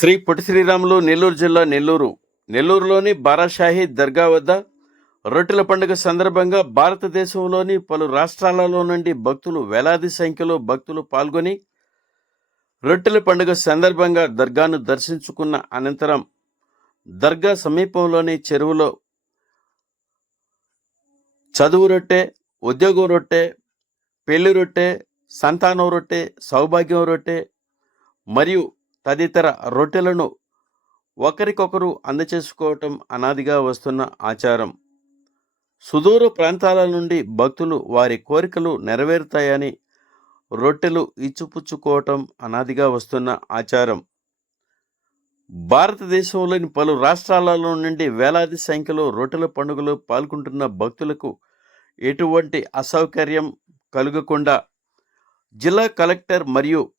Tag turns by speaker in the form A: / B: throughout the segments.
A: శ్రీ పొట్టి శ్రీరాములు నెల్లూరు జిల్లా నెల్లూరు. నెల్లూరులోని బారాషాహి దర్గా వద్ద రొట్టెల పండుగ సందర్భంగా భారతదేశంలోని పలు రాష్ట్రాలలో నుండి భక్తులు వేలాది సంఖ్యలో భక్తులు పాల్గొని రొట్టెల పండుగ సందర్భంగా దర్గాను దర్శించుకున్న అనంతరం దర్గా సమీపంలోని చెరువులో చదువు రొట్టె ఉద్యోగం రొట్టె పెళ్ళి రొట్టె సంతానం రొట్టె సౌభాగ్యం రొట్టె మరియు తదితర రొట్టెలను ఒకరికొకరు అందచేసుకోవటం అనాదిగా వస్తున్న ఆచారం. సుదూర ప్రాంతాల నుండి భక్తులు వారి కోరికలు నెరవేరుతాయని రొట్టెలు ఇచ్చిపుచ్చుకోవటం అనాదిగా వస్తున్న ఆచారం. భారతదేశంలోని పలు రాష్ట్రాలలో నుండి వేలాది సంఖ్యలో రొట్టెల పండుగలో పాల్గొంటున్న భక్తులకు ఎటువంటి అసౌకర్యం కలగకుండా జిల్లా కలెక్టర్ మరియు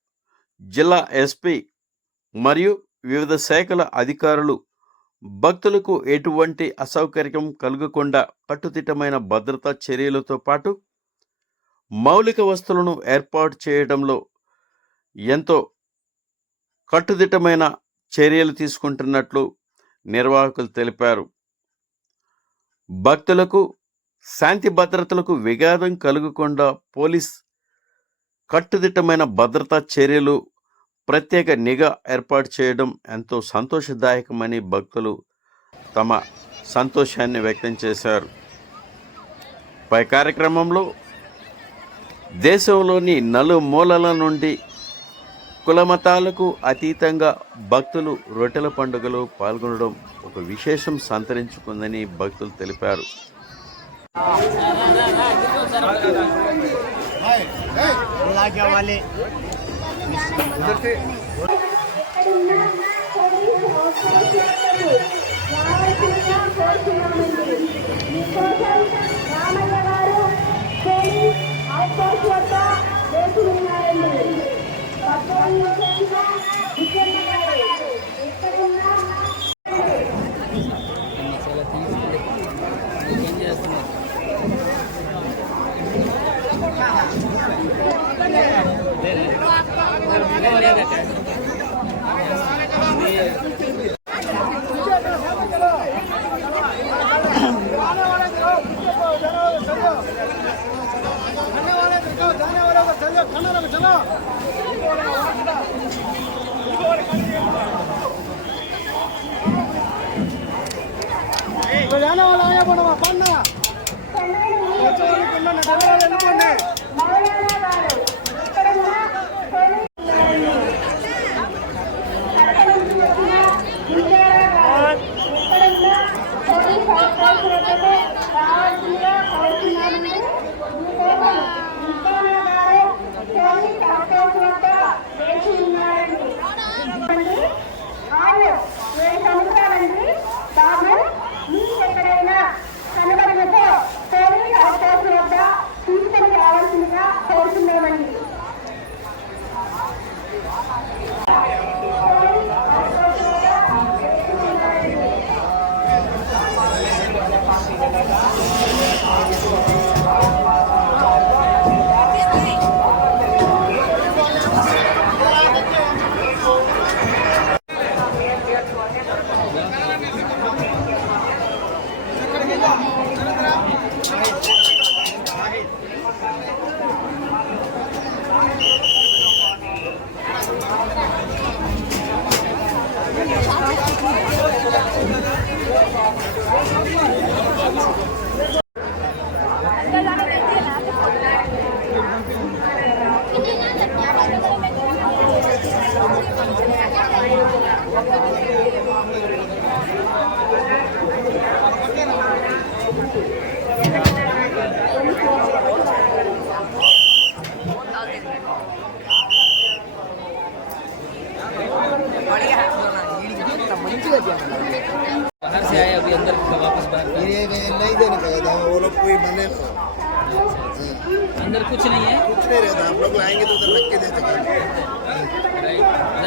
A: జిల్లా ఎస్పీ మరియు వివిధ శాఖల అధికారులు భక్తులకు ఎటువంటి అసౌకర్యం కలగకుండా కట్టుదిట్టమైన భద్రతా చర్యలతో పాటు మౌలిక వస్తువులను ఏర్పాటు చేయడంలో ఎంతో కట్టుదిట్టమైన చర్యలు తీసుకుంటున్నట్లు నిర్వాహకులు తెలిపారు. భక్తులకు శాంతి భద్రతలకు విఘాతం కలుగకుండా పోలీస్ కట్టుదిట్టమైన భద్రతా చర్యలు ప్రత్యేక నిఘా ఏర్పాటు చేయడం ఎంతో సంతోషదాయకమని భక్తులు తమ సంతోషాన్ని వ్యక్తం చేశారు. పై కార్యక్రమంలో దేశంలోని నలుమూలల నుండి కులమతాలకు అతీతంగా భక్తులు రొట్టెల పండుగలో పాల్గొనడం ఒక విశేషం సంతరించుకుందని భక్తులు తెలిపారు.
B: എന്നിട്ട് चलो खाना रखो चलो Where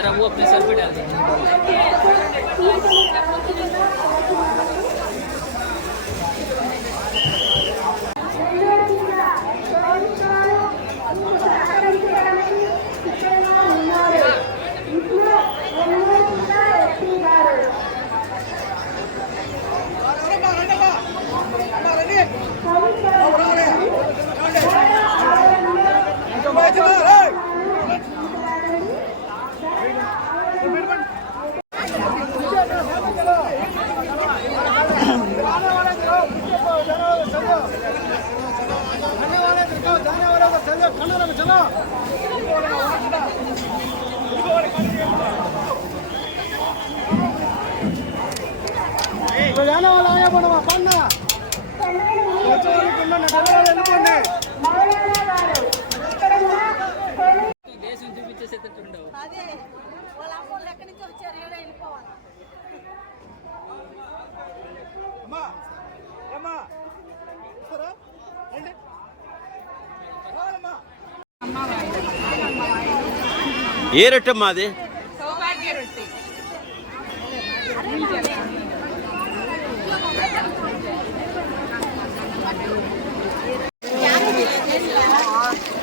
C: राइट वो अपने सर पे डाल दीजिए దేశం చూపించేసేటట్టు ఉండవు
D: అదే వాళ్ళ అమ్మోళ్ళు ఎక్కడి నుంచి వచ్చారు ఏడా వెళ్ళిపోవాలి.
A: ఏ రొట్టెమ్మా అది
D: సౌభాగ్య రొట్టె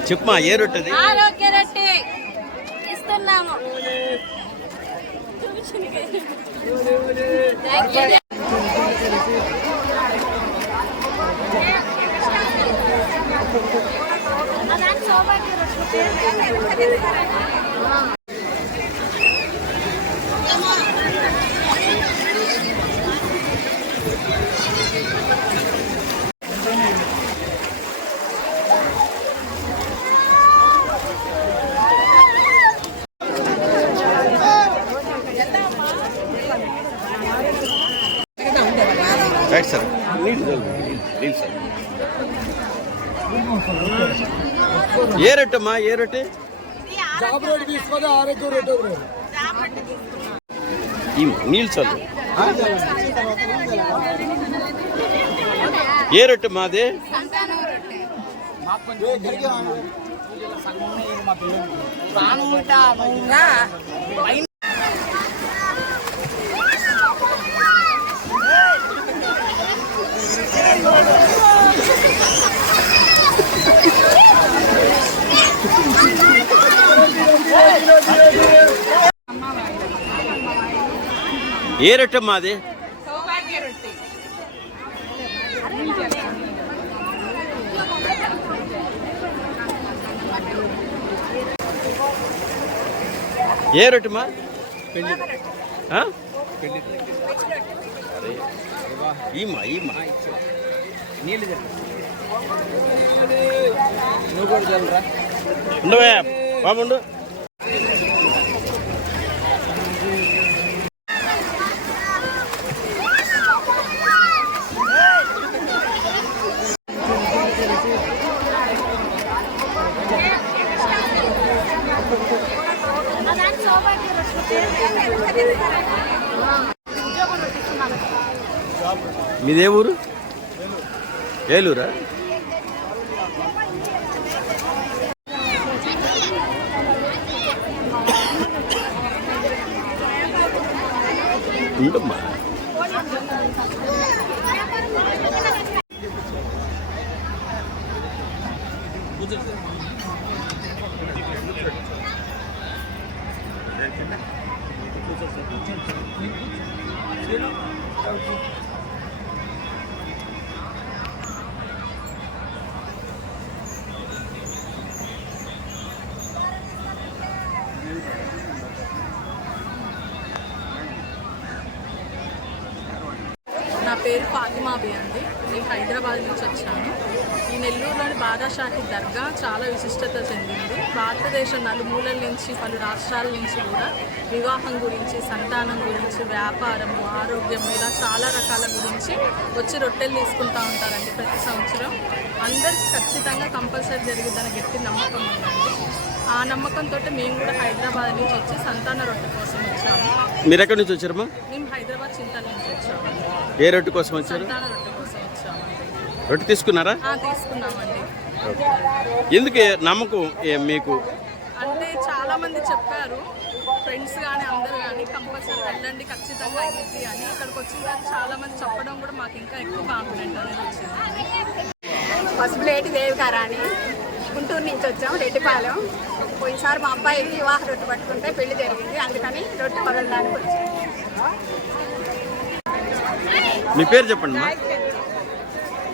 A: చెప్పమా ఏ రొట్టెది
D: ఆరోగ్య రొట్టె ఇస్తున్నాము సౌభాగ్య Excellent.
A: Leave, leave, leave, leave, sir. నీళ్ళు సార్ ఏ రొట్టెమ్మా ఏ రొట్టె ఈ నీళ్ళు చల్లు ఏ రొట్టెమ్మా అది ఏ రొట్టెమ్మా అది
D: సౌభాగ్య రొట్టె
A: ఏ రొట్టెమ్మా ఆ? అరే ఈమా ఈమా ఉండవే బాబుండు మీదే ఊరు? ఏలూరా? ఉండమ్మా.
E: నా పేరు ఫాతిమాబి అండి. నేను హైదరాబాద్ నుంచి వచ్చాను. ఈ నెల్లూరులోని బాదాషాహి దర్గా చాలా విశిష్టత చెందింది. భారతదేశం నలుమూలల నుంచి పలు రాష్ట్రాల నుంచి కూడా వివాహం గురించి సంతానం గురించి వ్యాపారము ఆరోగ్యం ఇలా చాలా రకాల గురించి వచ్చి రొట్టెలు తీసుకుంటూ ఉంటారండి ప్రతి సంవత్సరం. అందరికి ఖచ్చితంగా కంపల్సరీ జరిగిద్దన్న గట్టి నమ్మకం ఉందండి. ఆ నమ్మకంతో మేము కూడా హైదరాబాద్ నుంచి వచ్చి సంతాన రొట్టె కోసం వచ్చాము.
A: మీరు ఎక్కడి నుంచి వచ్చారమ్మా?
E: మేము హైదరాబాద్
A: ఏ రొట్టె కోసం వచ్చారు?
E: రొట్టె కోసం వచ్చాము
A: రొట్టె తీసుకున్నారా? ఎందుకు నమ్మకం ఏ- మీకు?
E: అంటే చాలా మంది చెప్పారు ఫ్రెండ్స్ కానీ అందరూ కానీ కంపల్సరీ వెళ్ళండి ఖచ్చితంగా అయ్యిద్ది అని. ఇక్కడికి వచ్చిన తర్వాత చాలా మంది చెప్పడం కూడా మాకు ఇంకా ఎక్కువ కాన్ఫిడెంట్ అనేది వచ్చింది
F: పసుపులేటి దేవికారాణి గుంటూరు నుంచి వచ్చాం రెడ్డిపాలెం. పోయినసారి మా అబ్బాయి వివాహ రొట్టె పట్టుకుంటే పెళ్ళి జరిగింది అందుకని రొట్టె వదలడానికి వచ్చాం.
A: మీ పేరు చెప్పండి మా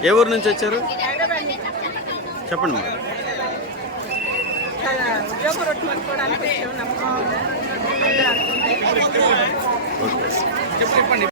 A: ఏ ఊరు నుంచి వచ్చారు? చెప్పండి మా
F: ఉద్యోగ